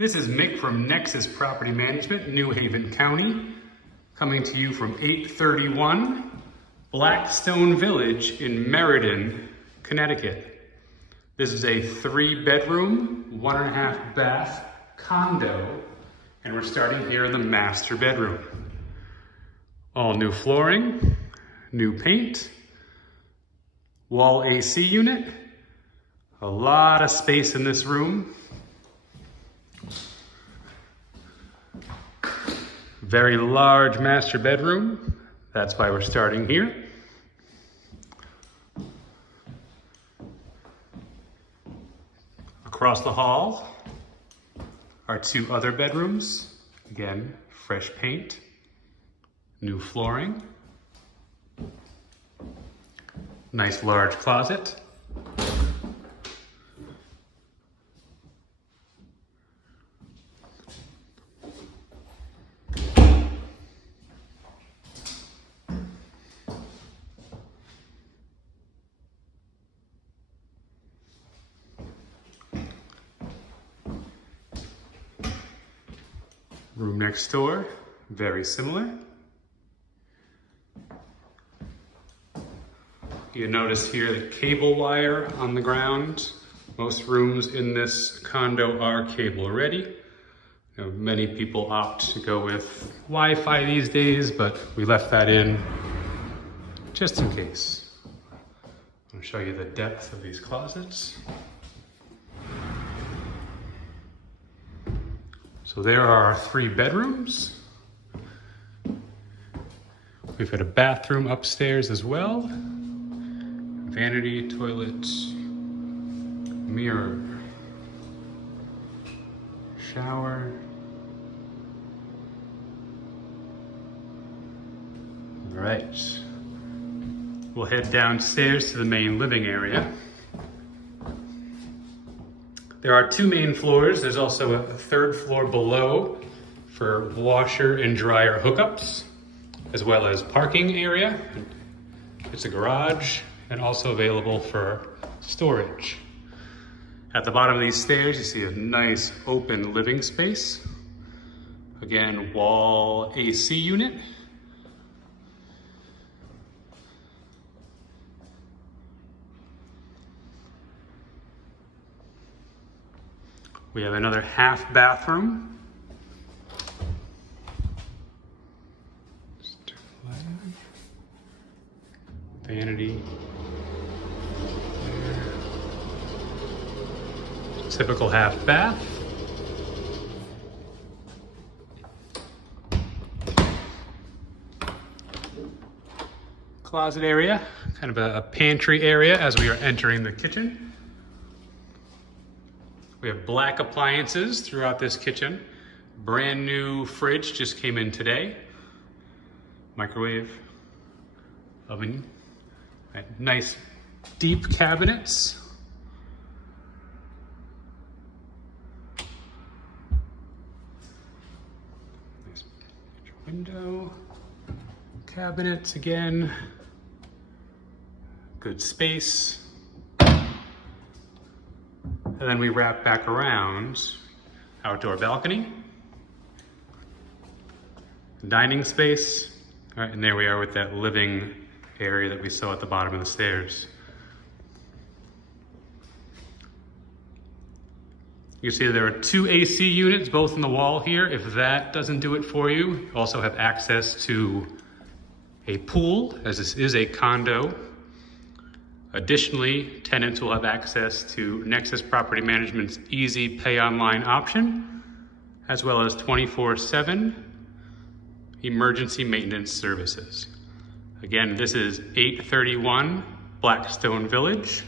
This is Mick from Nexus Property Management, New Haven County, coming to you from 831 Blackstone Village in Meriden, Connecticut. This is a 3-bedroom, 1.5 bath condo, and we're starting here in the master bedroom. All new flooring, new paint, wall AC unit, a lot of space in this room. Very large master bedroom. That's why we're starting here. Across the hall are 2 other bedrooms. Again, fresh paint, new flooring, nice large closet. Room next door, very similar. You notice here the cable wire on the ground. Most rooms in this condo are cable ready. You know, many people opt to go with Wi-Fi these days, but we left that in just in case. I'll show you the depth of these closets. So there are our 3 bedrooms. We've got a bathroom upstairs as well. Vanity, toilet, mirror, shower. All right. We'll head downstairs to the main living area. There are 2 main floors. There's also a 3rd floor below for washer and dryer hookups, as well as parking area. It's a garage and also available for storage. At the bottom of these stairs, you see a nice open living space. Again, wall AC unit. We have another half bathroom. Vanity. Typical half bath. Closet area, kind of a pantry area as we are entering the kitchen. We have black appliances throughout this kitchen. Brand new fridge just came in today. Microwave, oven. Right, nice deep cabinets. Nice window, cabinets again. Good space. And then we wrap back around, outdoor balcony, dining space. All right, and there we are with that living area that we saw at the bottom of the stairs. You can see there are 2 AC units, both in the wall here. If that doesn't do it for you, you also have access to a pool, as this is a condo. Additionally, tenants will have access to Nexus Property Management's easy pay online option, as well as 24/7 emergency maintenance services. Again, this is 831 Blackstone Village,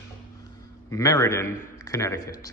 Meriden, Connecticut.